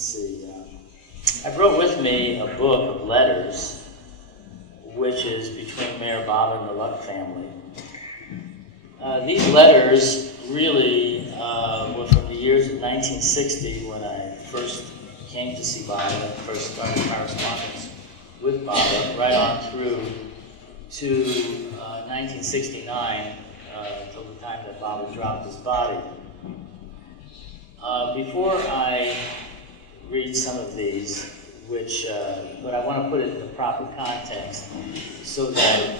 let's see. I brought with me a book of letters, which is between Mayor Baba and the Luck family. These letters really were from the years of 1960 when I first came to see Baba and first started correspondence with Baba, right on through to 1969, till the time that Baba dropped his body. Before I read some of these, but I want to put it in the proper context so that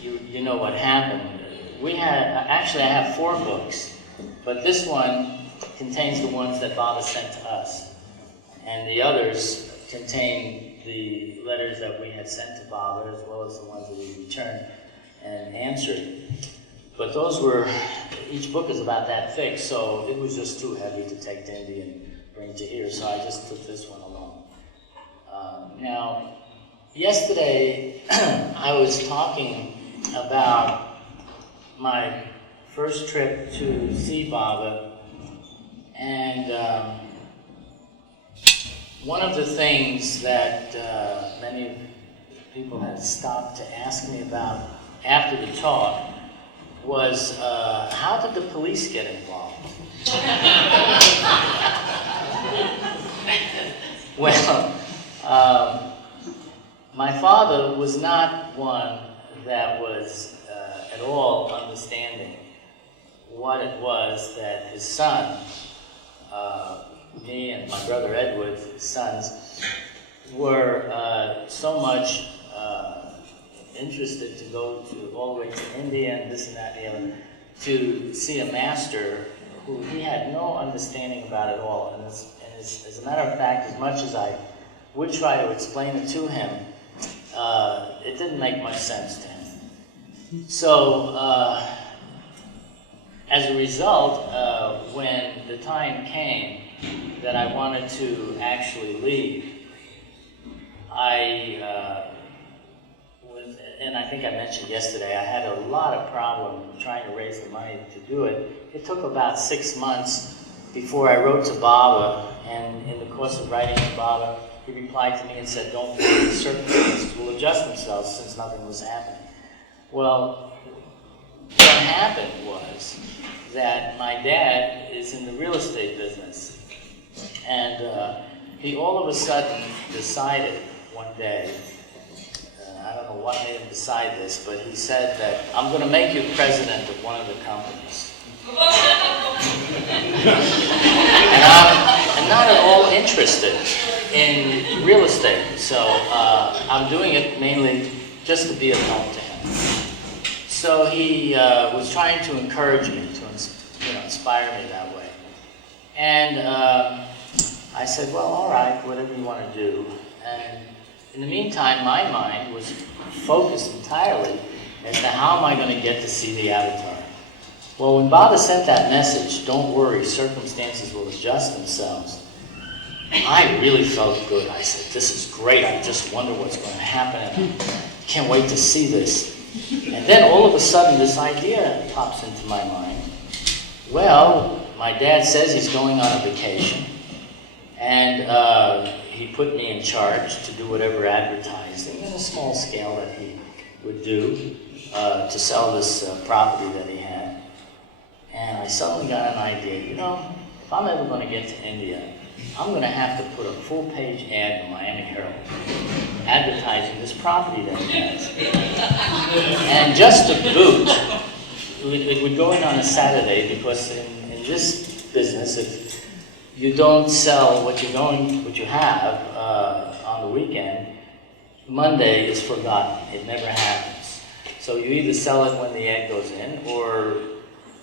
you know what happened. Actually I have 4 books, but this one contains the ones that Baba sent to us, and the others contain the letters that we had sent to Baba, as well as the ones that he returned and answered. But those were, each book is about that thick, so it was just too heavy to take to India and bring to here, so I just took this one along. Now, yesterday I was talking about my first trip to see Baba, and one of the things that many people had stopped to ask me about after the talk was, how did the police get involved? Well, my father was not one that was at all understanding what it was that his son, me and my brother Edward, his sons, were so much interested to go all the way to India and this and that and the other, to see a master who he had no understanding about at all. And as a matter of fact, as much as I would try to explain it to him, it didn't make much sense to him. So, as a result, when the time came that I wanted to actually leave, and I think I mentioned yesterday, I had a lot of problem trying to raise the money to do it. It took about 6 months before I wrote to Baba, and in the course of writing to Baba, he replied to me and said, "Don't worry, circumstances will adjust themselves," since nothing was happening. Well, what happened was that my dad is in the real estate business, and he all of a sudden decided one day, I don't know what made him decide this, but he said that, "I'm going to make you president of one of the companies." And I'm not at all interested in real estate, so I'm doing it mainly just to be of help to him. So he was trying to encourage me, to inspire me that way. And I said, "Well, all right, whatever you want to do." And in the meantime, my mind was focused entirely as to how am I going to get to see the Avatar. Well, when Baba sent that message, "Don't worry, circumstances will adjust themselves," I really felt good. I said, "This is great. I just wonder what's going to happen. And I can't wait to see this." And then all of a sudden, this idea pops into my mind. Well, my dad says he's going on a vacation, and he put me in charge to do whatever advertising on a small scale that he would do to sell this property that he had. And I suddenly got an idea, if I'm ever going to get to India, I'm going to have to put a full-page ad in the Miami Herald advertising this property that he has. And just to boot, it would go in on a Saturday, because in this business, if you don't sell what you have on the weekend, Monday is forgotten. It never happens. So you either sell it when the ad goes in, or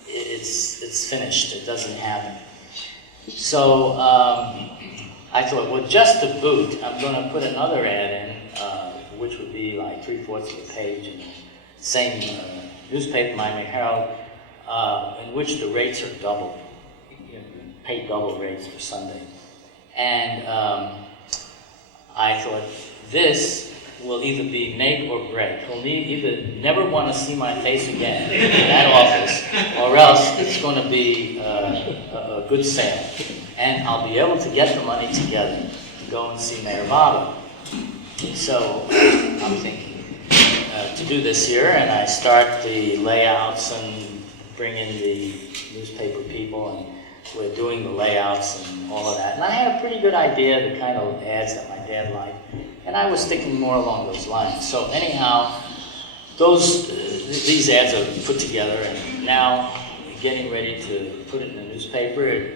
it's finished. It doesn't happen. So I thought, well, just to boot, I'm going to put another ad in, which would be like 3/4 of a page in the same newspaper, Miami Herald, in which the rates are double. You pay double rates for Sunday. And I thought, this will either be make or break. He'll either never want to see my face again in that office, or else it's going to be a good sale. And I'll be able to get the money together to go and see Mayor Baba. So I'm thinking to do this here, and I start the layouts and bring in the newspaper people, and we're doing the layouts and all of that. And I had a pretty good idea, the kind of ads that my dad liked, and I was thinking more along those lines. So anyhow, these ads are put together, and now getting ready to put it in the newspaper.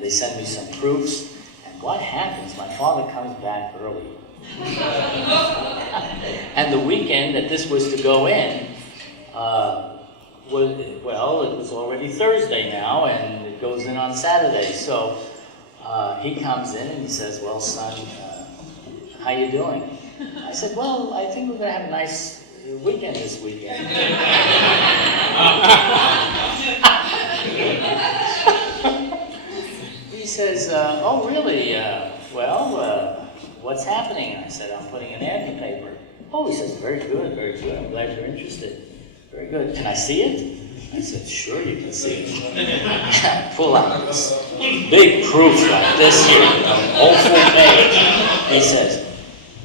They send me some proofs, and what happens? My father comes back early. And the weekend that this was to go in, it was already Thursday now, and it goes in on Saturday. So he comes in and he says, "Well, son, how you doing?" I said, "Well, I think we're going to have a nice weekend this weekend." He says, "Oh, really? What's happening?" I said, "I'm putting an ad in the paper." "Oh," he says, very good. I'm glad you're interested. Very good. Can I see it?" I said, "Sure, you can see it." Pull out this big proof like this here, a whole full page. He says,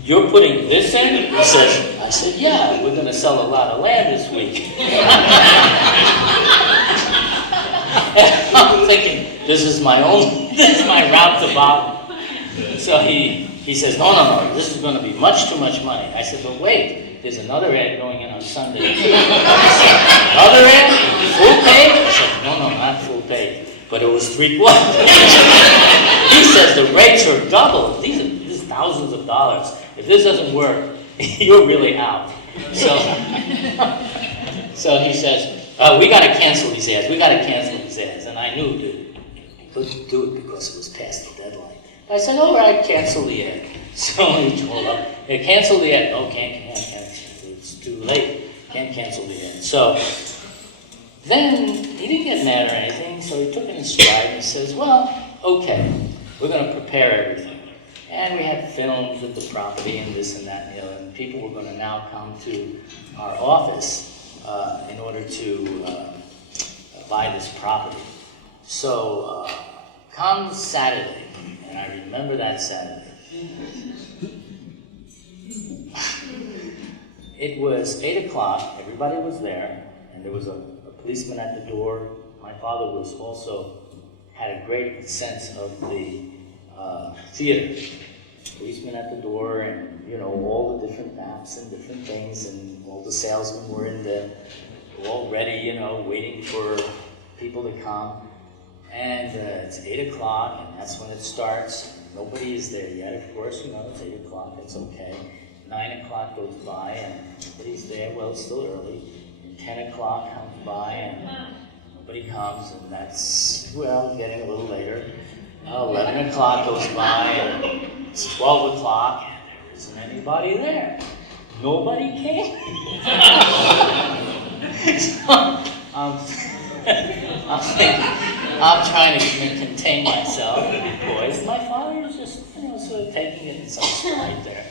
"You're putting this in?" He says, I said, "Yeah, we're going to sell a lot of land this week." And I'm thinking, this is my route to bottom. So he says, no, this is going to be much too much money. I said, "But wait, there's another ad going in on Sunday." "Another ad? Full page?" I said, no, not full page. But it was 3/4. He says, "The rates are double. This is thousands of dollars. If this doesn't work, you're really out." So he says, "We got to cancel these ads. And I knew that he couldn't do it because it was past the deadline. I said, "All right, cancel the ad." So he told up, "Hey, cancel the ad." "No, can't cancel. It's too late. Can't cancel the ad." So then he didn't get mad or anything, so he took it in stride and says, "Well, okay, we're going to prepare everything." And we had films at the property and this and that and the other, and people were going to now come to our office in order to buy this property. So comes Saturday, and I remember that Saturday. It was 8 o'clock, everybody was there, and there was a policeman at the door. My father was also, had a great sense of the theater. Policeman at the door, and all the different maps and different things, and all the salesmen were in there, all ready, waiting for people to come. And it's 8 o'clock, and that's when it starts. Nobody is there yet, of course, it's 8 o'clock, it's okay. 9 o'clock goes by, and nobody's there. Well, it's still early. And 10 o'clock comes by, and nobody comes, and that's, getting a little later. 11 o'clock goes by, and it's 12 o'clock, and there isn't anybody there. Nobody came. So I'm thinking, I'm trying to contain myself and be poised. My father is just, sort of taking it in some stride there.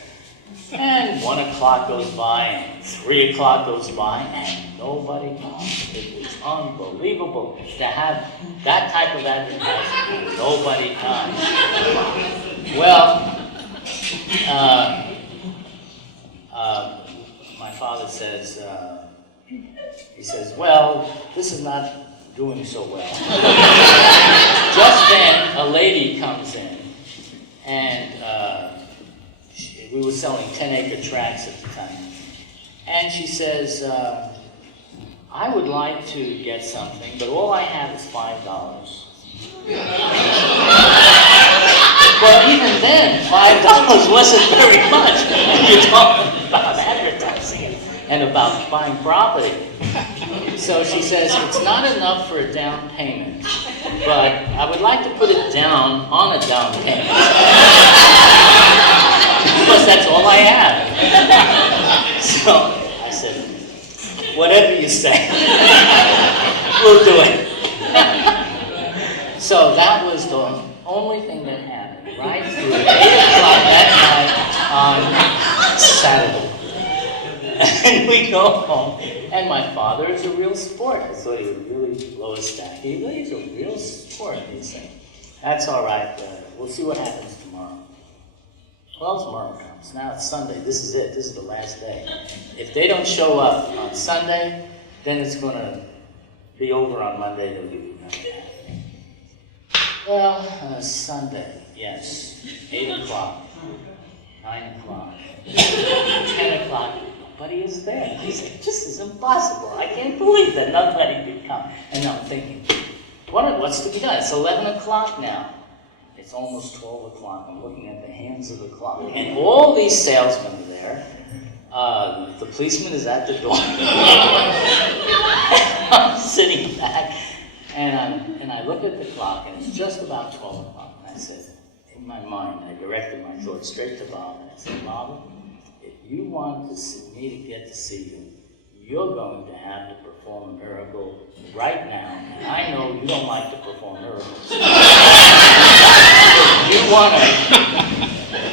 And 1 o'clock goes by, and 3 o'clock goes by, and nobody comes. It was unbelievable to have that type of advertising, and nobody comes. Well, my father says, he says, "Well, this is not doing so well." Just then, a lady comes in, and we were selling 10-acre tracts at the time. And she says, "I would like to get something, but all I have is $5. Well, even then, $5 wasn't very much. You're talking about advertising and about buying property. So she says, "It's not enough for a down payment, but I would like to put it down on a down payment." Because that's all I have. So I said, "Whatever you say, we'll do it." So that was the only thing that happened, right through 8 o'clock that night on Saturday. And we go home, and my father is a real sport. I thought he would really blow a stack. He's a real sport, he said. That's all right. We'll see what happens tomorrow. Well, tomorrow comes. Now it's Sunday. This is it. This is the last day. If they don't show up on Sunday, then it's going to be over on Monday. They'll give you another day. Well, Sunday, yes. 8 o'clock, 9 o'clock, 10 o'clock. Nobody is there. I said, this is impossible. I can't believe that nobody could come. And now I'm thinking, what's to be done? It's 11 o'clock now. It's almost 12 o'clock. I'm looking at the hands of the clock. And all these salesmen are there. The policeman is at the door. I'm sitting back, and I look at the clock, and it's just about 12 o'clock. And I said, in my mind, I directed my thoughts straight to Bob, and I said, Bob, if you want me to get to see you, you're going to have to perform a miracle right now. And I know you don't like to perform miracles. If you want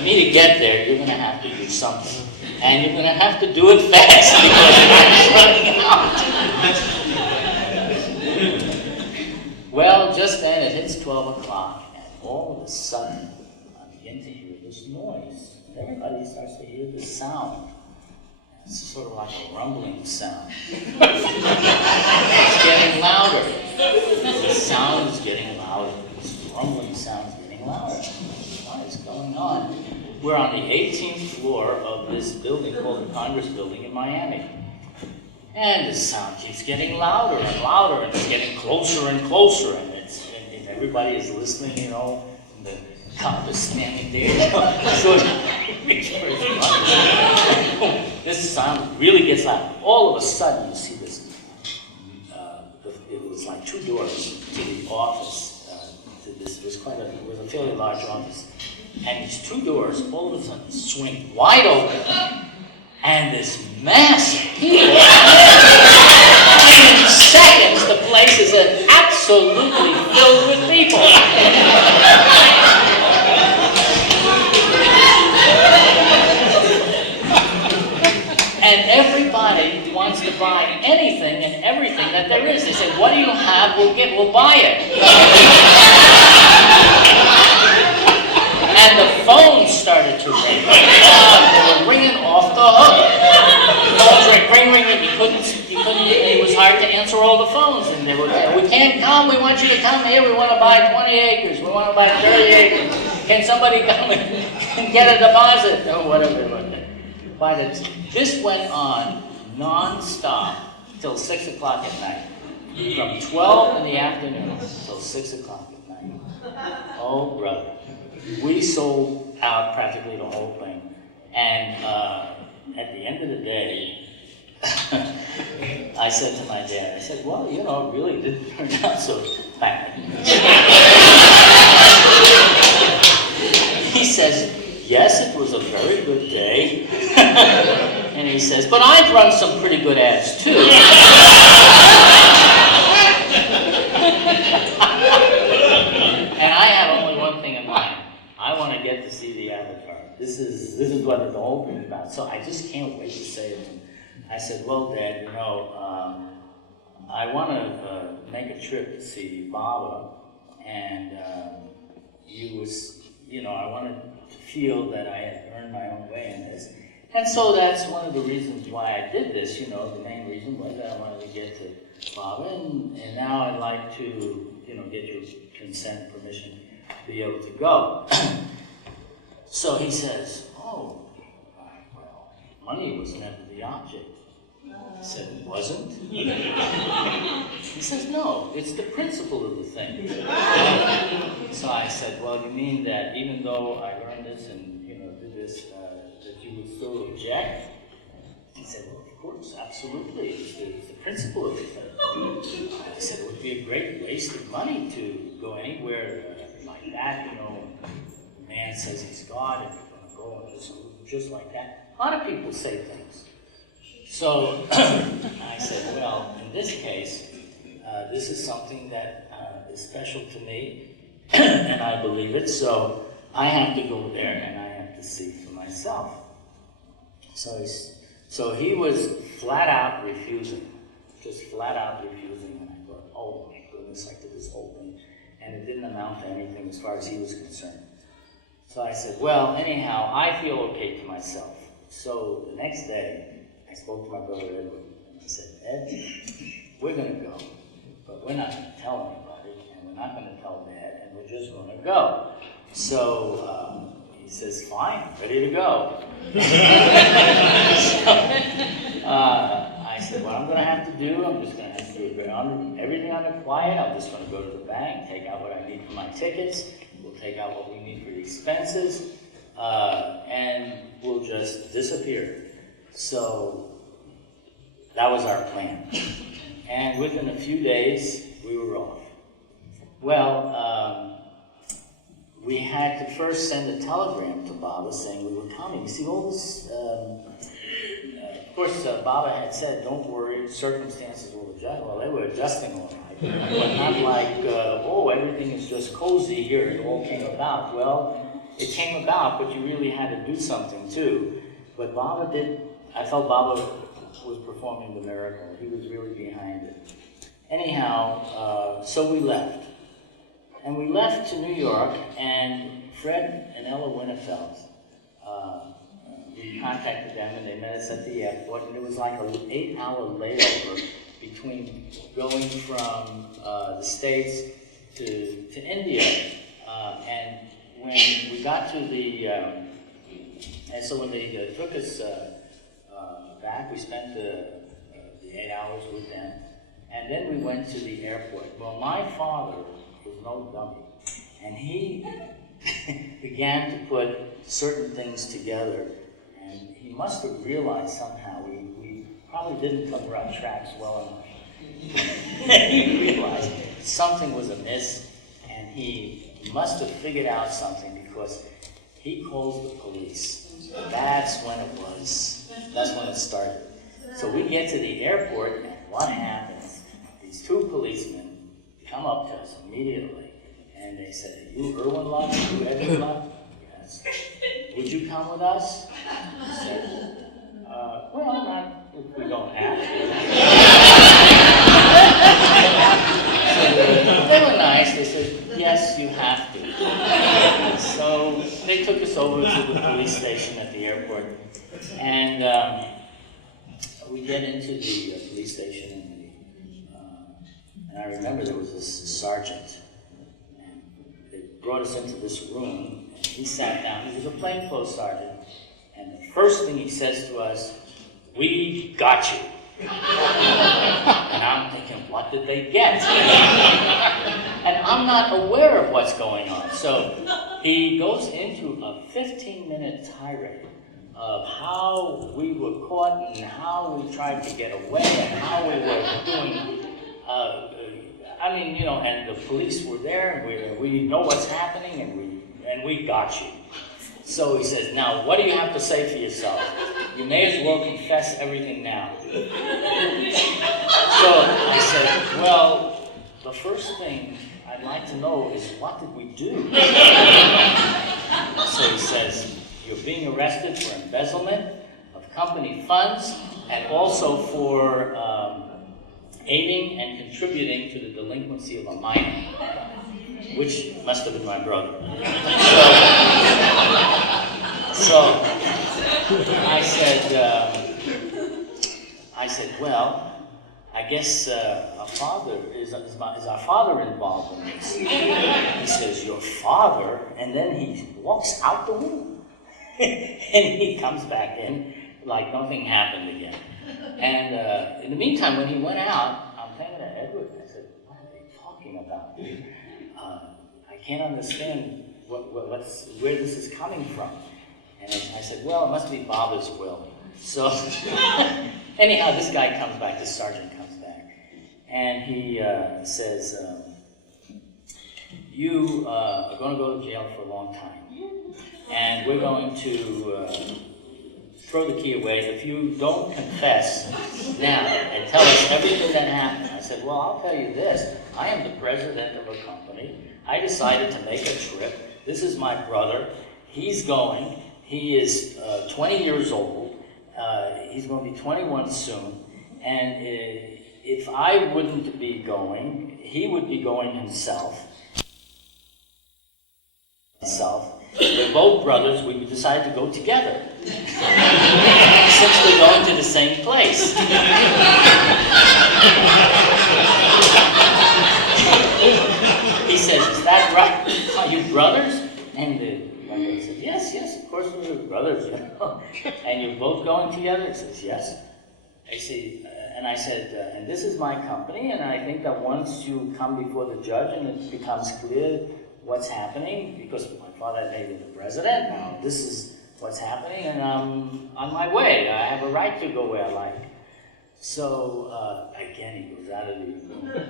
me to get there, you're going to have to do something. And you're going to have to do it fast because I'm running out. Well, just then it hits 12 o'clock, and all of a sudden, I begin to hear this noise. Everybody starts to hear this sound. It's sort of like a rumbling sound. It's getting louder. The sound is getting louder. This rumbling sound is getting louder. What is going on? We're on the 18th floor of this building called the Congress Building in Miami. And the sound keeps getting louder and louder, and it's getting closer and closer, and everybody is listening, you know, and the cop is standing there. So this sound really gets loud. All of a sudden, you see this. It was like 2 doors to the office. It was a fairly large office. And these 2 doors all of a sudden swing wide open, and this mass of people. In seconds, the place is absolutely filled with people. And everybody wants to buy anything and everything that there is. They say, what do you have? We'll buy it. And the phones started to ring. They were ringing off the hook. Phones ring. It was hard to answer all the phones. And they were, we can't come. We want you to come here. We want to buy 20 acres. We want to buy 30 acres. Can somebody come and get a deposit? Or whatever. But this went on non-stop till 6 o'clock at night. From 12 in the afternoon till 6 o'clock at night. Oh, brother. We sold out practically the whole thing. And at the end of the day, I said to my dad, I said, well, you know, it really didn't turn out so bad. He says, yes, it was a very good day. And he says, but I've run some pretty good ads too. And I have only one thing in mind. I want to get to see the Avatar. This is what the whole thing is about. So I just can't wait to say it to him. I said, well, Dad, you know, I want to make a trip to see Baba, and I wanted to feel that I had earned my own way in this. And so that's one of the reasons why I did this, you know. The main reason was that I wanted to get to Baba, and now I'd like to, you know, get your consent, permission to be able to go. So he says, oh, well, money was never the object. I said, it wasn't? He says, no, it's the principle of the thing. So I said, well, you mean that even though I learned this and, you know, did this, that you would still object? He said, well, of course, absolutely. It's the principle of the thing. I said, it would be a great waste of money to go anywhere like that, you know. The man says he's God and you're going to go just like that. A lot of people say things. So I said, well, in this case, this is something that is special to me, and I believe it, so I have to go there and I have to see for myself. So he was flat out refusing, just flat out refusing. And I thought, oh my goodness, I did this whole thing. And it didn't amount to anything as far as he was concerned. So I said, well, anyhow, I feel okay to myself. So the next day, I spoke to my brother Edwin, and I said, Ed, we're going to go, but we're not going to tell anybody, and we're not going to tell Dad, and we're just going to go. So he says, fine, ready to go. I said, what I'm going to have to do, I'm just going to have to do everything on the quiet. I'm just going to go to the bank, take out what I need for my tickets. We'll take out what we need for the expenses, and we'll just disappear. So that was our plan. And within a few days, we were off. Well, we had to first send a telegram to Baba saying we were coming. You see, all this, of course, Baba had said, don't worry, circumstances will adjust. Well, they were adjusting all right, but not like, oh, everything is just cozy here, it all came about. Well, it came about, but you really had to do something too. But Baba did, I felt Baba was performing the miracle. He was really behind it. Anyhow, so we left. And we left to New York, and Fred and Ella Winnefeld, we contacted them, and they met us at the airport, and it was like an 8-hour layover between going from the States to India. And when we got to the, and so when they took us back, we spent the 8 hours with them, and then we went to the airport. Well, my father was no dummy, and he began to put certain things together, and he must have realized somehow we probably didn't cover our tracks well enough. He realized something was amiss, and he must have figured out something because he calls the police. That's when it was. That's when it started. So we get to the airport, and what happens? These two policemen come up to us immediately, and they said, "Are you Irwin Luck? Are you Irwin Luck?" Yes. "Would you come with us?" I said, "Well, not if we don't have to." So they were nice. They said, "Yes, you have to." So they took us over to the police station at the airport, and we get into the police station, and I remember there was this sergeant, and they brought us into this room, and he sat down. He was a plainclothes sergeant, and the first thing he says to us, "We got you." And I'm thinking, what did they get? And I'm not aware of what's going on. So he goes into a 15-minute tirade of how we were caught and how we tried to get away and how we were doing, and the police were there, and we know what's happening, and we got you. So he says, "Now, what do you have to say for yourself? You may as well confess everything now." So I said, "Well, the first thing I'd like to know is, what did we do?" So he says, "You're being arrested for embezzlement of company funds and also for aiding and contributing to the delinquency of a minor," which must have been my brother. So I said, "Well, I guess our father is our father involved in this?" He says, "Your father?" And then he walks out the room. And he comes back in like nothing happened again. And in the meantime, when he went out, I'm thinking to Edward, I said, "What are they talking about? I can't understand where this is coming from." And I said, "Well, it must be Baba's will." So anyhow, this guy comes back, this sergeant comes back, and he says, "You are going to go to jail for a long time, and we're going to throw the key away if you don't confess now and tell us everything that happened." I said, "Well, I'll tell you this. I am the president of a company. I decided to make a trip. This is my brother. He's going. He is 20 years old. He's going to be 21 soon, and if I wouldn't be going, he would be going himself. We're both brothers, we decided to go together. Since we're going to the same place. He says, is that right? Are you brothers? And my brother said, yes, of course we're brothers, you know. And you're both going together? He says, yes. I see, and I said, and this is my company, and I think that once you come before the judge and it becomes clear what's happening, because my father had made me the president, now this is what's happening, and I'm on my way. I have a right to go where I like. So, again, he goes out of the room.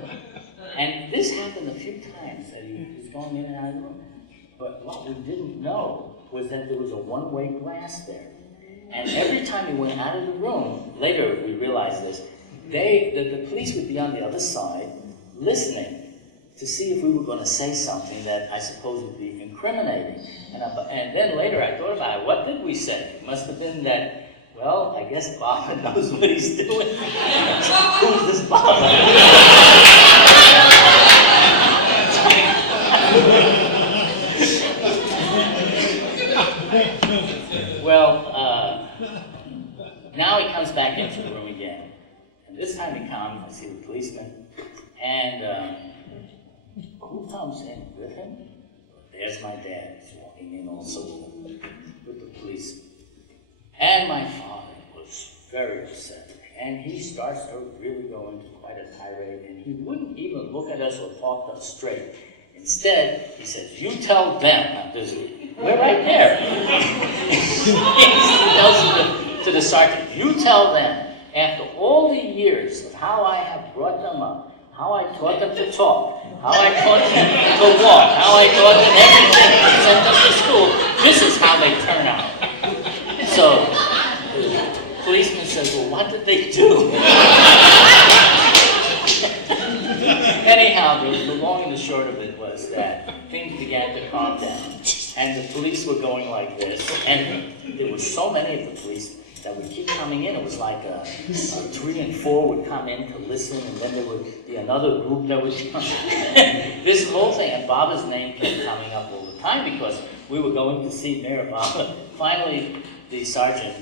And this happened a few times, that he was going in and out of the room. But what we didn't know was that there was a one-way glass there. And every time he went out of the room, later we realized this, the police would be on the other side listening to see if we were going to say something that I suppose would be incriminating. And then later I thought about it. What did we say? It must have been that, well, I guess Bob knows what he's doing. Who's this Bob? Well, now he comes back into the room again. And this time he comes, I see the policeman, and who comes in with him? There's my dad. He's walking in also with the police. And my father was very upset. And he starts to really go into quite a tirade, and he wouldn't even look at us or talk to us straight. Instead, he says, you tell them. We're right there. He tells to the sergeant, you tell them, after all the years of how I have brought them up, how I taught them to talk, how I taught them to walk, how I taught them everything, and sent them to school, this is how they turn out. So, the policeman says, well, what did they do? Anyhow, the long and the short of it was that things began to calm down. And the police were going like this. And there were so many of the police that would keep coming in. It was like a 3 and 4 would come in to listen, and then there would be another group that would come. This whole thing, and Baba's name kept coming up all the time because we were going to see Mayor Baba. Finally, the sergeant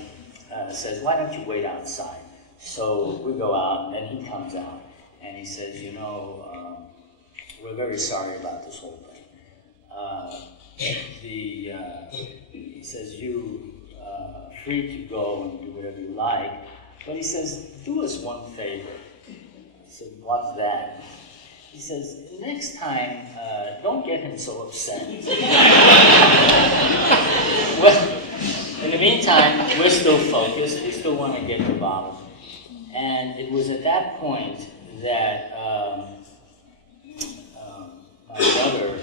says, why don't you wait outside? So we go out, and then he comes out, and he says, you know, we're very sorry about this whole thing. He says, you free to go and do whatever you like, but he says, do us one favor. I said, what's that? He says, next time, don't get him so upset. Well, in the meantime, we're still focused. We still want to get to Baba. And it was at that point that my brother,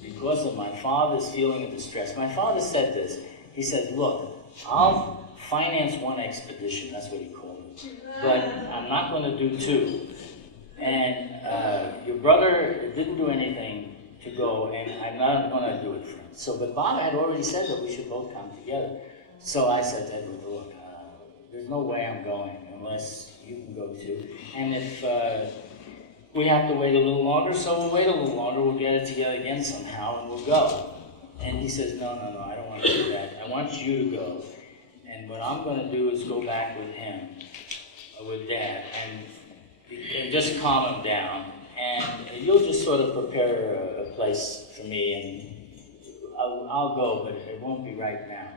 because of my father's feeling of distress, my father said this. He said, look, I'll finance one expedition, that's what he called it, but I'm not going to do 2. And your brother didn't do anything to go, and I'm not going to do it for him. So, but Baba had already said that we should both come together. So I said to Edward, look, there's no way I'm going unless you can go too. And if we have to wait a little longer, so we'll wait a little longer, we'll get it together again somehow, and we'll go. And he says, no, I don't want to do that. I want you to go. And what I'm going to do is go back with him, with Dad, and just calm him down. And you'll just sort of prepare a place for me, and I'll go, but it won't be right now.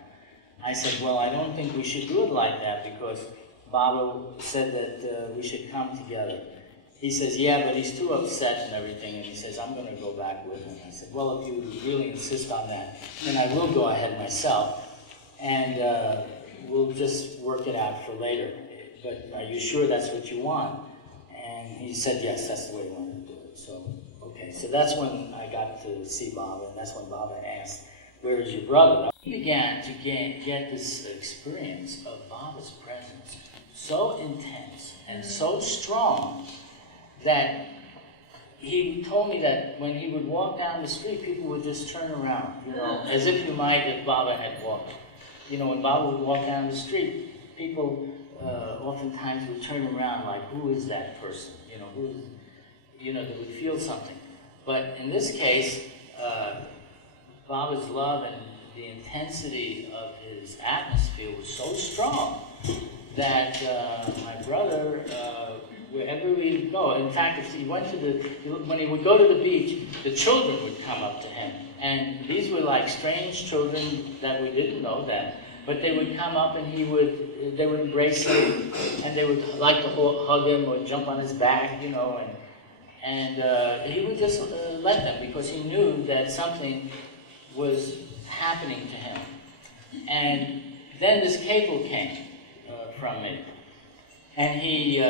I said, well, I don't think we should do it like that because Baba said that we should come together. He says, yeah, but he's too upset and everything, and he says, I'm going to go back with him. I said, well, if you really insist on that, then I will go ahead myself, and we'll just work it out for later. But are you sure that's what you want? And he said, yes, that's the way he wanted to do it. So, okay, so that's when I got to see Baba, and that's when Baba asked, where is your brother? He began to get this experience of Baba's presence so intense and so strong that he told me that when he would walk down the street, people would just turn around, you know, as if you might if Baba had walked when Baba would walk down the street, people oftentimes would turn around like, who is that person? They would feel something. But in this case, Baba's love and the intensity of his atmosphere was so strong that my brother, wherever we would go, in fact, if he went when he would go to the beach, the children would come up to him. And these were like strange children that we didn't know then. But they would come up and they would embrace him, and they would like to hug him or jump on his back, and he would just let them because he knew that something was happening to him. And then this cable came from me, and he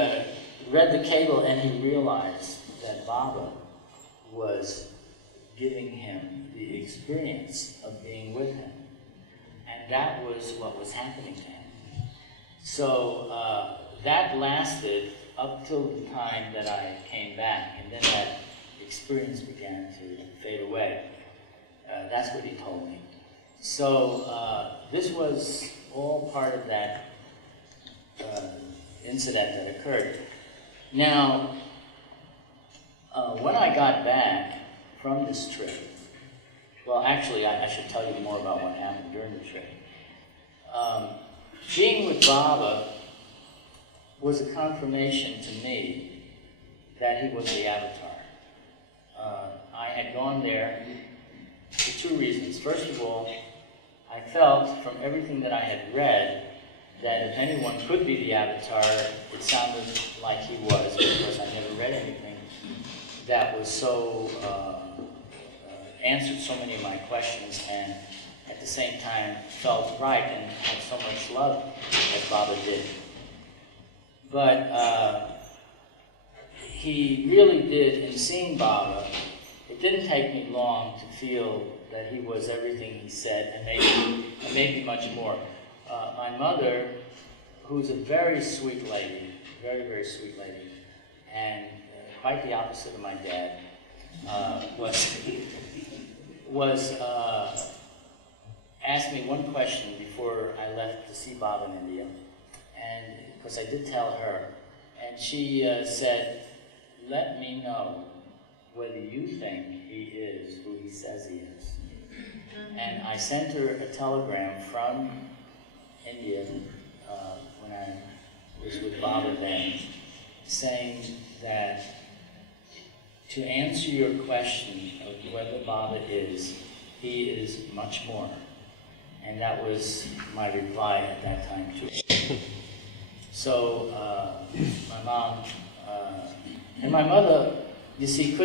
read the cable and he realized that Baba was giving him the experience of being with him. And that was what was happening to him. So that lasted up till the time that I came back, and then that experience began to fade away. That's what he told me. So this was all part of that incident that occurred. Now, when I got back from this trip, well, actually, I should tell you more about what happened during the trip. Being with Baba was a confirmation to me that he was the avatar. I had gone there for two reasons. First of all, I felt from everything that I had read that if anyone could be the avatar, it sounded like he was, because I never read anything that was so answered so many of my questions, and at the same time felt right and had so much love as Baba did. But he really did, in seeing Baba, it didn't take me long to feel that he was everything he said, and maybe much more. My mother, who's a very sweet lady, very, very sweet lady, and quite the opposite of my dad, asked me one question before I left to see Baba in India, and because I did tell her, and she said, "Let me know whether you think he is who he says he is." And I sent her a telegram from India when I was with Baba then, saying that to answer your question of whether Baba is, he is much more. And that was my reply at that time too. So my mom and my mother, you see,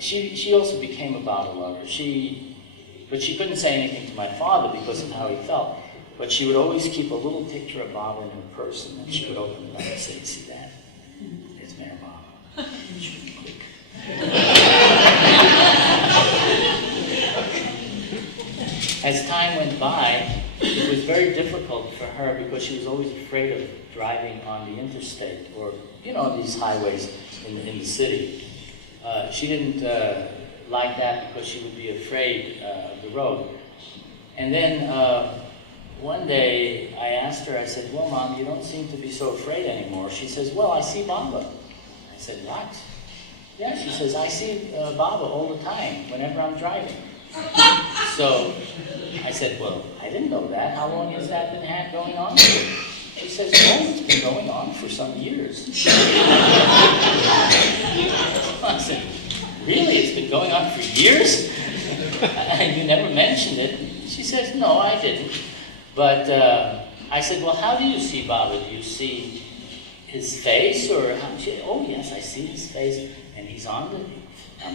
she also became a Baba lover. But she couldn't say anything to my father because of how he felt. But she would always keep a little picture of Baba in her purse, and then she would open it up and say, "See that? It's Mayor Baba." She would be quick. As time went by, it was very difficult for her because she was always afraid of driving on the interstate or, these highways in the city. She didn't like that because she would be afraid of the road. And then one day I asked her, I said, "Well, Mom, you don't seem to be so afraid anymore." She says, "Well, I see Baba." I said, "What?" "Yeah," she says, "I see Baba all the time whenever I'm driving." So I said, "Well, I didn't know that. How long has that been going on for?" She says, "Oh, it's been going on for some years." I said, "Really? It's been going on for years? And you never mentioned it?" She says, "No, I didn't." But I said, "Well, how do you see Baba? Do you see his face, or how?" She said, "Oh, yes, I see his face, and he's I'm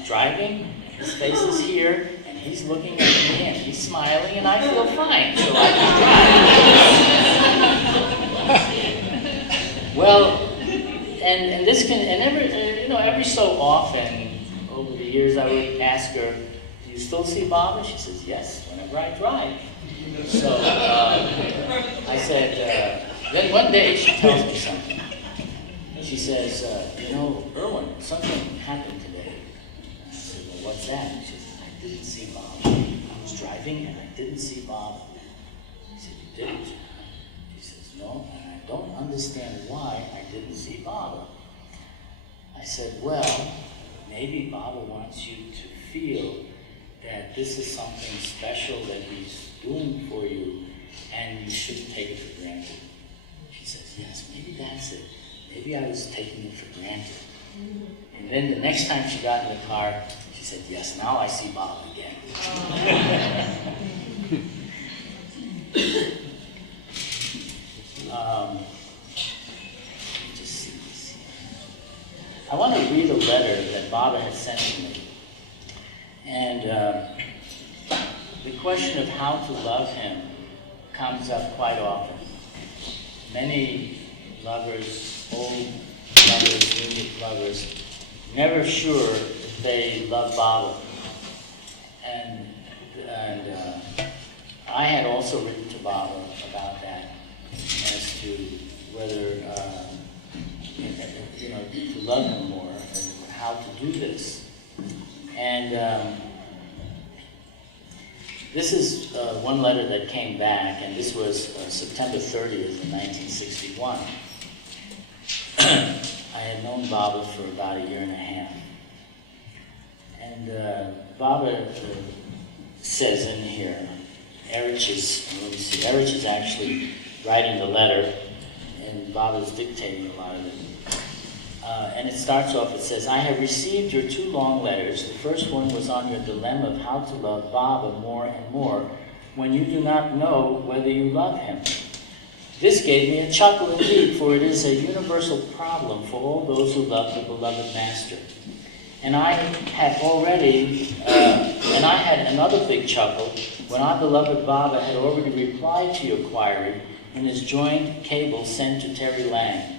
driving, and his face is here, and he's looking at me, and he's smiling, and I feel fine, so I can drive." Well, and this can, and every so often over the years, I would ask her, "Do you still see Baba?" She says, "Yes, whenever I drive." So I said, then one day she tells me something. She says, "Irwin, something happened today." I said, "Well, what's that?" She says, "I didn't see Baba. I was driving and I didn't see Baba." He said, "You didn't?" He says, "No, and I don't understand why I didn't see Baba." I said, "Well, maybe Baba wants you to feel that this is something special that he's doing for you, and you shouldn't take it for granted." She says, "Yes, maybe that's it. Maybe I was taking it for granted." And then the next time she got in the car, she said, "Yes, now I see Bob again." Just see this here. I want to read a letter that Baba had sent to me. And the question of how to love him comes up quite often. Many lovers, old lovers, new lovers, never sure if they love Baba. And I had also written to Baba about that, as to whether, to love him more, and how to do this. And this is one letter that came back, and this was September 30th of 1961. I had known Baba for about a year and a half. And Baba says in here, Erich is actually writing the letter, and Baba's dictating a lot of it. And it starts off, it says, "I have received your 2 long letters. The first one was on your dilemma of how to love Baba more and more when you do not know whether you love him. This gave me a chuckle indeed, for it is a universal problem for all those who love the beloved Master. And I had another big chuckle when our beloved Baba had already replied to your query in his joint cable sent to Terry Lang.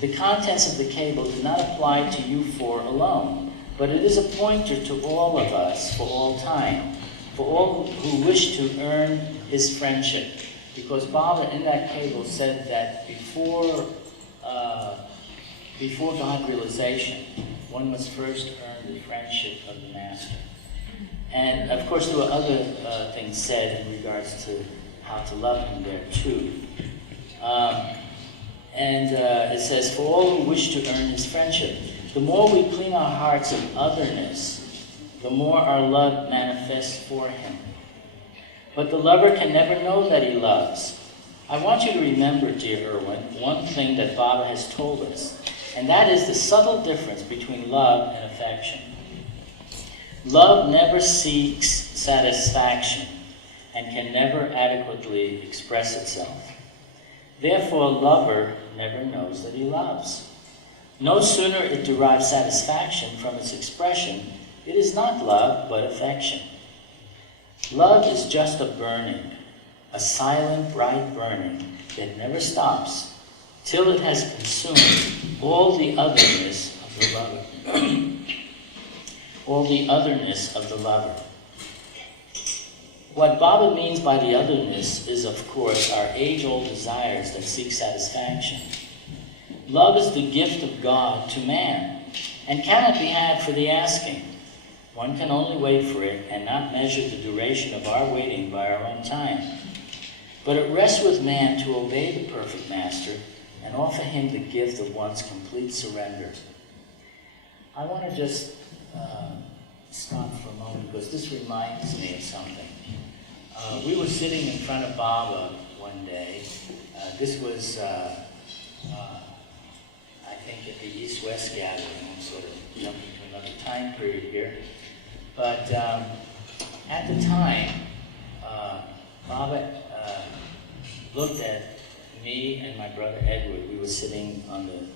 The contents of the cable do not apply to you 4 alone, but it is a pointer to all of us for all time, for all who wish to earn his friendship." Because Baba in that cable said that before God realization, one must first earn the friendship of the Master. And of course there were other things said in regards to how to love him there too. It says, "For all who wish to earn his friendship, the more we clean our hearts of otherness, the more our love manifests for him. But the lover can never know that he loves. I want you to remember, dear Irwin, one thing that Baba has told us, and that is the subtle difference between love and affection. Love never seeks satisfaction and can never adequately express itself. Therefore, a lover never knows that he loves. No sooner it derives satisfaction from its expression, it is not love, but affection. Love is just a burning, a silent, bright burning that never stops till it has consumed all the otherness of the lover. All the otherness of the lover. What Baba means by the otherness is, of course, our age-old desires that seek satisfaction. Love is the gift of God to man, and cannot be had for the asking. One can only wait for it and not measure the duration of our waiting by our own time. But it rests with man to obey the perfect Master and offer him the gift of one's complete surrender." I want to just stop for a moment because this reminds me of something. We were sitting in front of Baba one day. This was, I think, at the East-West gathering. I'm sort of jumping to another time period here. But at the time, Baba looked at me and my brother Edward. We were sitting on the,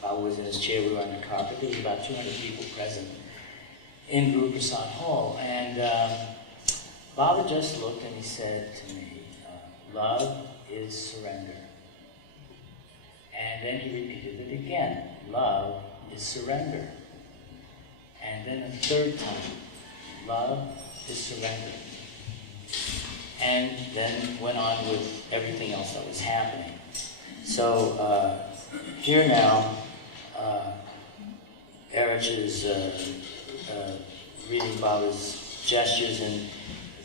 Baba was in his chair, we were on the carpet. There was about 200 people present in Guru Prasad Hall. And Baba just looked and he said to me, "Love is surrender." And then he repeated it again, "Love is surrender." And then a third time, "Love is surrender." And then went on with everything else that was happening. So here now, Erich is reading Baba's gestures and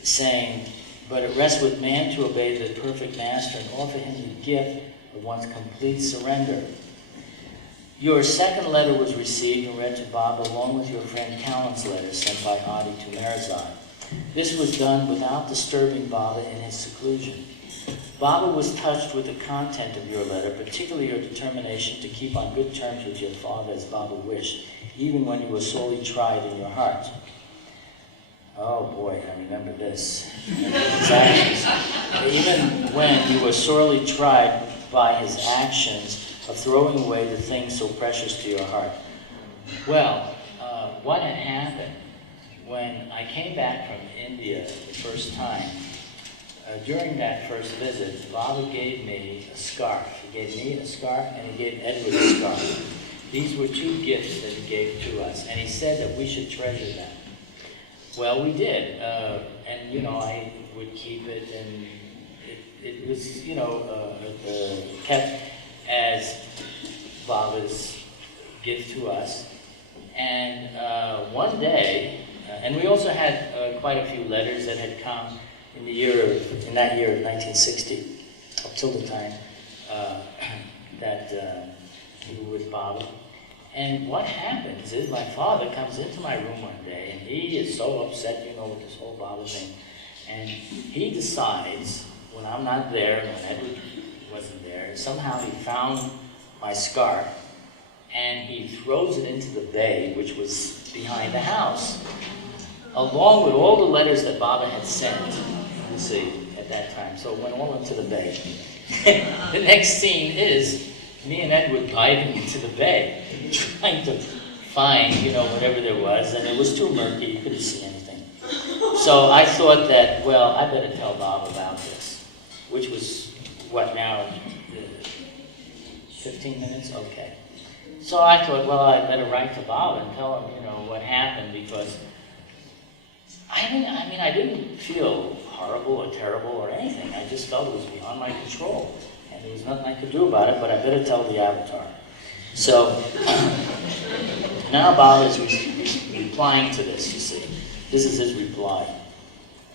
saying, but it rests with man to obey the perfect master and offer him the gift of one's complete surrender. Your second letter was received and read to Baba along with your friend Callan's letter sent by Adi to Marazai. This was done without disturbing Baba in his seclusion. Baba was touched with the content of your letter, particularly your determination to keep on good terms with your father as Baba wished, even when you were sorely tried in your heart. Oh boy, I remember this. Even when you were sorely tried by his actions of throwing away the things so precious to your heart. Well, what had happened when I came back from India the first time, during that first visit, Baba gave me a scarf. He gave me a scarf and he gave Edward a scarf. These were two gifts that he gave to us, and he said that we should treasure them. Well, we did, and you know, I would keep it, and it was, you know, kept as Baba's gift to us. And one day, and we also had quite a few letters that had come in that year of 1960, up till the time that we were with Baba. And what happens is my father comes into my room one day, and he is so upset, you know, with this whole Baba thing. And he decides, when I'm not there, and when Edward wasn't there, somehow he found my scarf, and he throws it into the bay, which was behind the house, along with all the letters that Baba had sent, you see, at that time. So it went all into the bay. The next scene is me and Edward diving into the bay, trying to find, you know, whatever there was, and it was too murky, you couldn't see anything. So I thought that, well, I better tell Bob about this, which was, what now, 15 minutes? Okay. So I thought, well, I better write to Bob and tell him, you know, what happened, because I mean, I didn't feel horrible or terrible or anything. I just felt it was beyond my control. And there was nothing I could do about it, but I better tell the Avatar. So now Bob is replying to this, you see. This is his reply.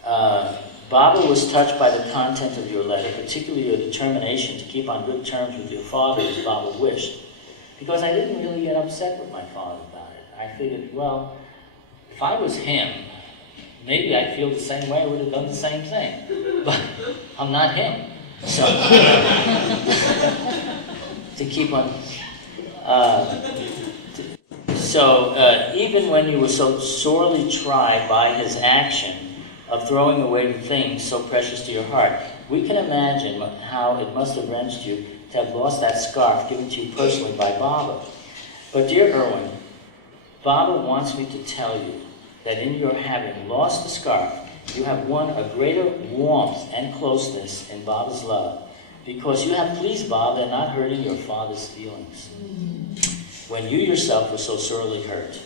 Baba was touched by the content of your letter, particularly your determination to keep on good terms with your father as Baba wished. Because I didn't really get upset with my father about it. I figured, well, if I was him, maybe I'd feel the same way, I would have done the same thing. But I'm not him. So, to keep on, even when you were so sorely tried by his action of throwing away the things so precious to your heart, we can imagine how it must have wrenched you to have lost that scarf given to you personally by Baba. But dear Irwin, Baba wants me to tell you that in your having lost the scarf, you have won a greater warmth and closeness in Baba's love, because you have pleased Baba and not hurting your father's feelings when you yourself were so sorely hurt.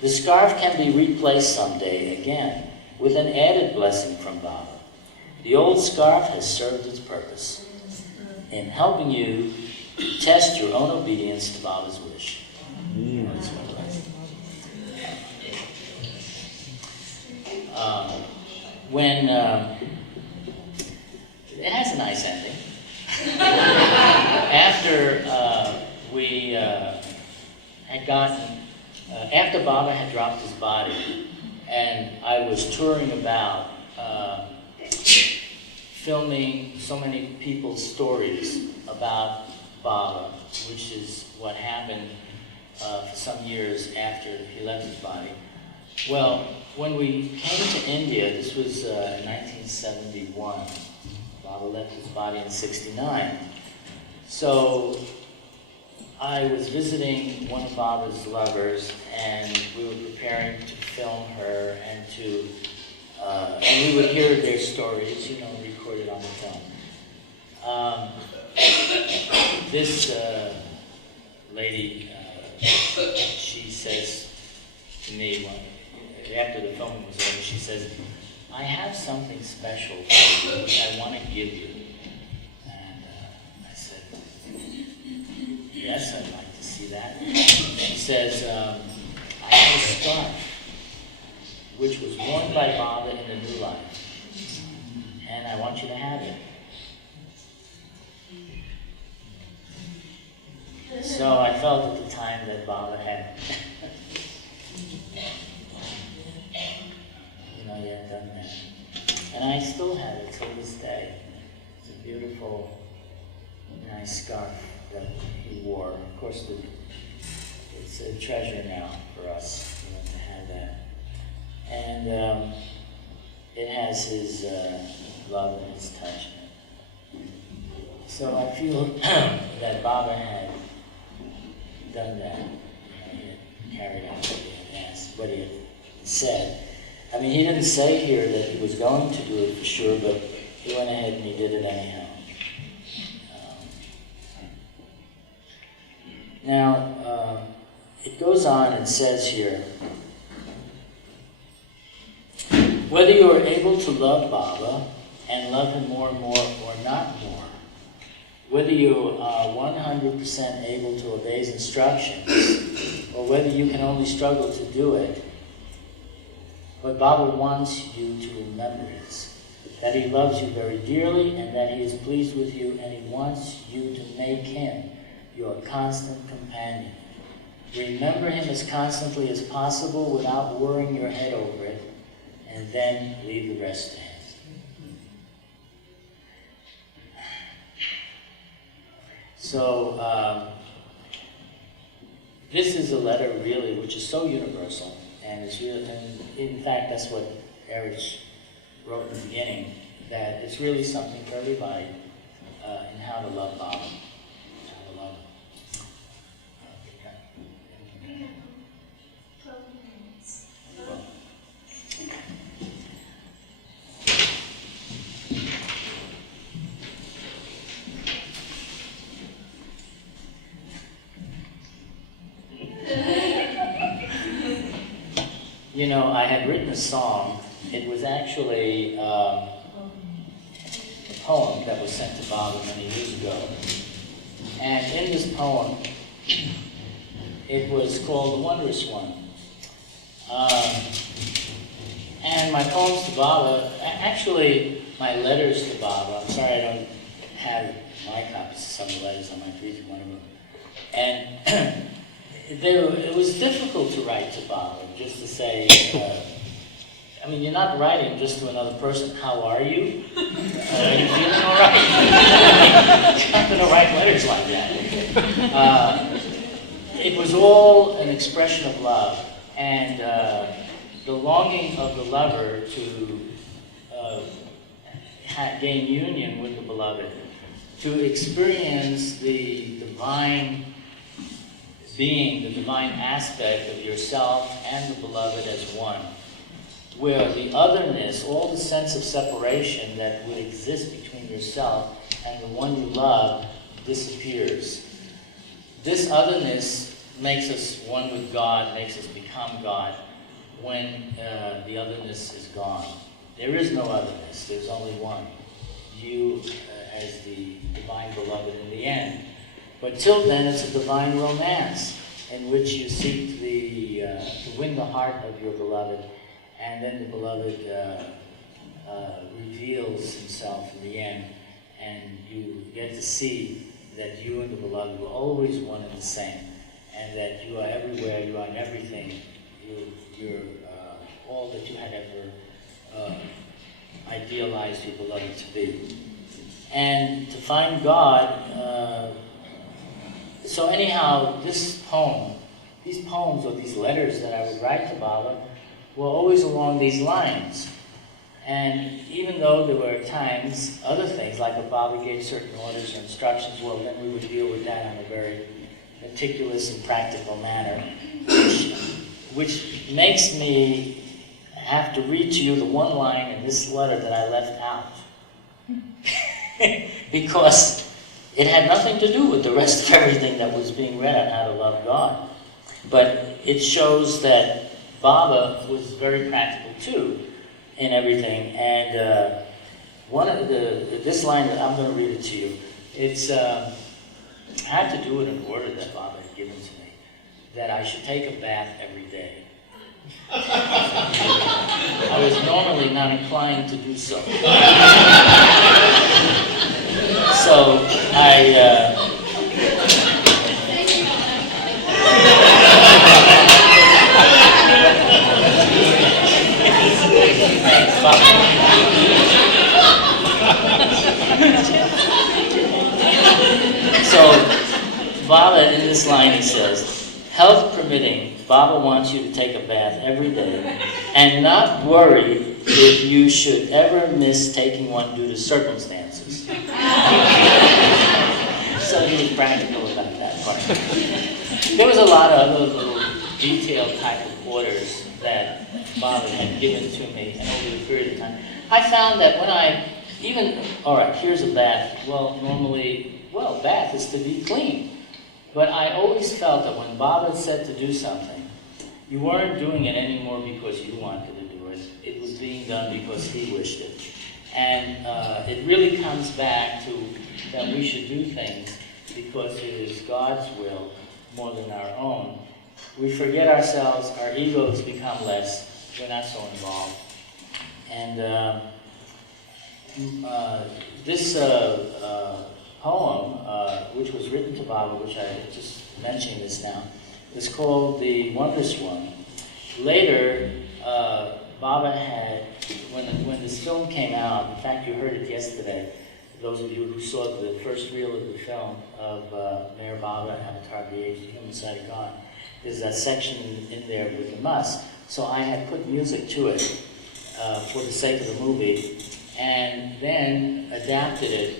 The scarf can be replaced someday again with an added blessing from Baba. The old scarf has served its purpose in helping you test your own obedience to Baba's wish. It has a nice ending. After we had gotten, after Baba had dropped his body, and I was touring about, filming so many people's stories about Baba, which is what happened for some years after he left his body. Well, when we came to India, this was 1971. Baba left his body in '69. So I was visiting one of Baba's lovers, and we were preparing to film her and to, and we would hear their stories, you know, recorded on the film. This lady, she says to me, after the filming was over, she says, I have something special for you, which I want to give you. And I said, yes, I'd like to see that. She says, I have a scarf, which was worn by Baba in the New Life. I want you to have it. So I felt at the time that Baba had, he had done that. And I still have it till this day. It's a beautiful, nice scarf that he wore. Of course, it's a treasure now for us, to have that. And it has his love and his touch in it. So I feel that Baba had done that. He had carried out what he had asked, what he had said. I mean, he didn't say here that he was going to do it for sure, but he went ahead and he did it anyhow. Now, it goes on and says here, whether you are able to love Baba and love him more and more or not more, whether you are 100% able to obey his instructions, or whether you can only struggle to do it, what Baba wants you to remember is that he loves you very dearly and that he is pleased with you, and he wants you to make him your constant companion. Remember him as constantly as possible without worrying your head over it, and then leave the rest to him. So, this is a letter really which is so universal, and it's really, and in fact that's what Erich wrote in the beginning, that it's really something for everybody in how to love Baba, how to love him. I had written a song. It was actually a poem that was sent to Baba many years ago. And in this poem, it was called The Wondrous One. And my poems to Baba, actually my letters to Baba, I'm sorry I don't have my copies of some of the letters, I might read you one of them. And it was difficult to write to Baba, just to say, you're not writing just to another person, how are you? Are you feeling all right? You're not going to write letters like that. It was all an expression of love, and the longing of the lover to gain union with the beloved, to experience the divine being, the divine aspect of yourself and the beloved as one, where the otherness, all the sense of separation that would exist between yourself and the one you love disappears. This otherness makes us one with God, makes us become God when the otherness is gone. There is no otherness, there's only one. You as the divine beloved in the end. But till then, it's a divine romance in which you seek to win the heart of your beloved, and then the beloved reveals himself in the end, and you get to see that you and the beloved were always one and the same, and that you are everywhere, you are in everything, you're all that you had ever idealized your beloved to be. And to find God, so anyhow, these poems or these letters that I would write to Baba were always along these lines. And even though there were times, other things, like if Baba gave certain orders or instructions, well, then we would deal with that in a very meticulous and practical manner, which makes me have to read to you the one line in this letter that I left out. Because it had nothing to do with the rest of everything that was being read on how to love God. But it shows that Baba was very practical too in everything. And one of this line, I'm going to read it to you. It's I had to do it in order that Baba had given to me, that I should take a bath every day. I was normally not inclined to do so. So So Baba, in this line, he says, health permitting, Baba wants you to take a bath every day and not worry if you should ever miss taking one due to circumstances. So he was practical about that part. There was a lot of other little detailed type of orders that Baba had given to me, and over the period of time, I found that when all right, here's a bath. Well, normally, bath is to be clean. But I always felt that when Baba said to do something, you weren't doing it anymore because you wanted to do it. It was being done because he wished it. And it really comes back to that we should do things because it is God's will more than our own. We forget ourselves, our egos become less, we're not so involved. And this poem, which was written to Baba, which I just mentioned this now, is called The Wondrous One. Later, Baba had, when this film came out, in fact you heard it yesterday, those of you who saw the first reel of the film of Mayor Baba, Avatar, the Age, the Human Side of God, there's that section in there with the must. So I had put music to it for the sake of the movie, and then adapted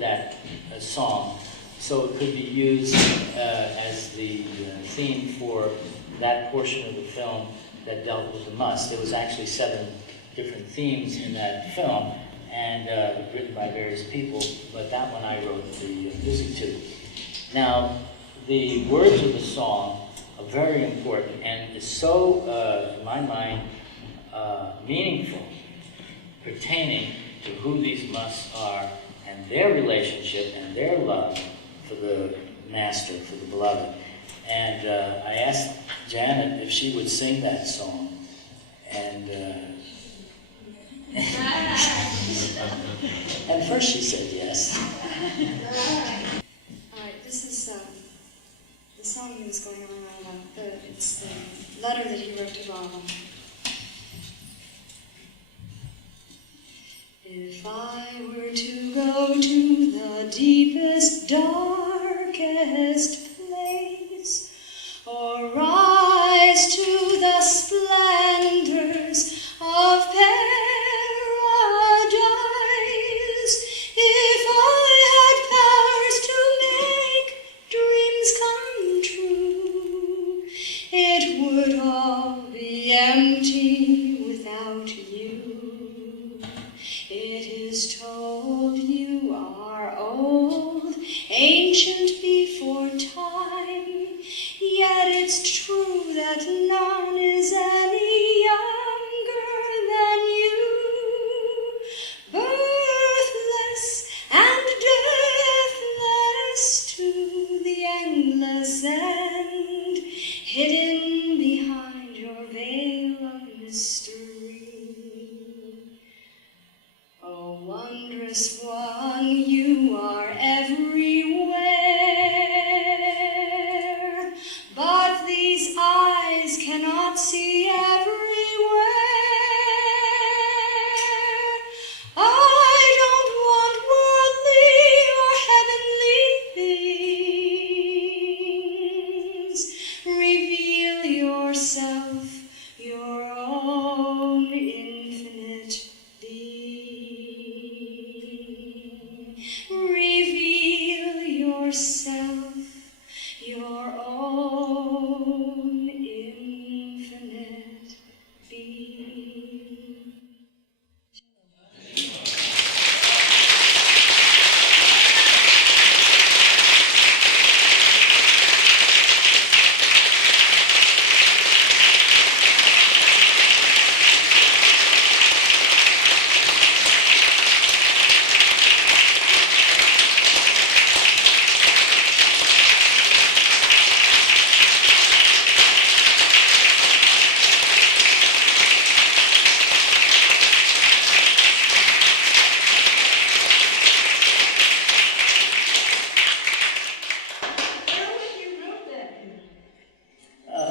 that song so it could be used as the theme for that portion of the film that dealt with the must. There was actually 7 different themes in that film, and written by various people, but that one I wrote the music to. Now, the words of the song are very important, and is so, in my mind, meaningful, pertaining to who these musts are, and their relationship and their love for the Master, for the Beloved. And I asked Janet if she would sing that song, and and first she said yes. All right, this is the song he was going on about. It's the letter that he wrote to Baba. If I were to go to the deepest, darkest place, or rise to the splendors of paradise, if I had powers to make dreams come true, it would all be empty without you. It is told you are old, ancient before time.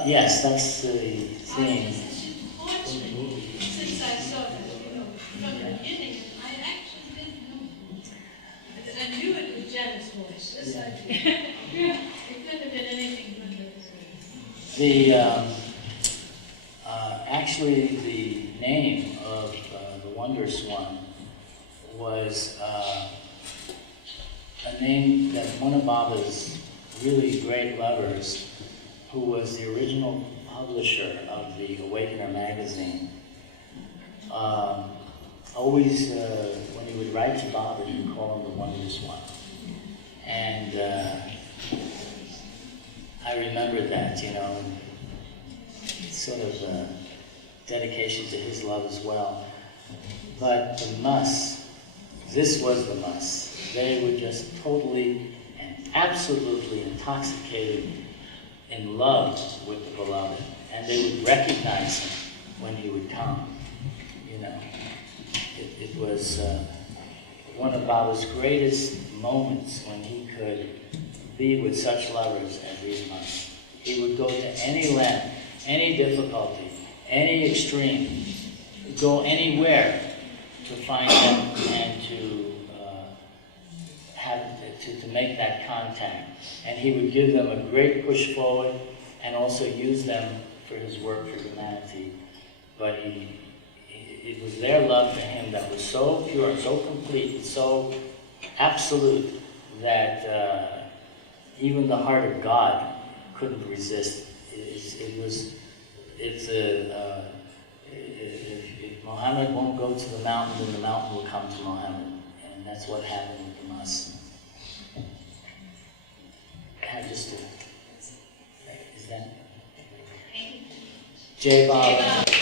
Yes, that's the theme. Unfortunately, since I saw that, from the beginning, I actually didn't know. I knew it was Janet's voice. This I did. It could have been anything but Actually, the name of the Wondrous One was a name that one of Baba's really great lovers, who was the original publisher of the Awakener magazine, always, when he would write to Baba, he would call him the Wondrous One. And I remembered that, sort of dedication to his love as well. But the muss, this was the muss. They were just totally and absolutely intoxicated in love with the beloved, and they would recognize him when he would come. It was one of Baba's greatest moments when he could be with such lovers as these monks. He would go to any length, any difficulty, any extreme, go anywhere to find them and to to make that contact. And he would give them a great push forward and also use them for his work for humanity. But it was their love for him that was so pure and so complete and so absolute that even the heart of God couldn't resist. If Muhammad won't go to the mountain, then the mountain will come to Muhammad. And that's what happened with the Mas. Is that? Jai Baba.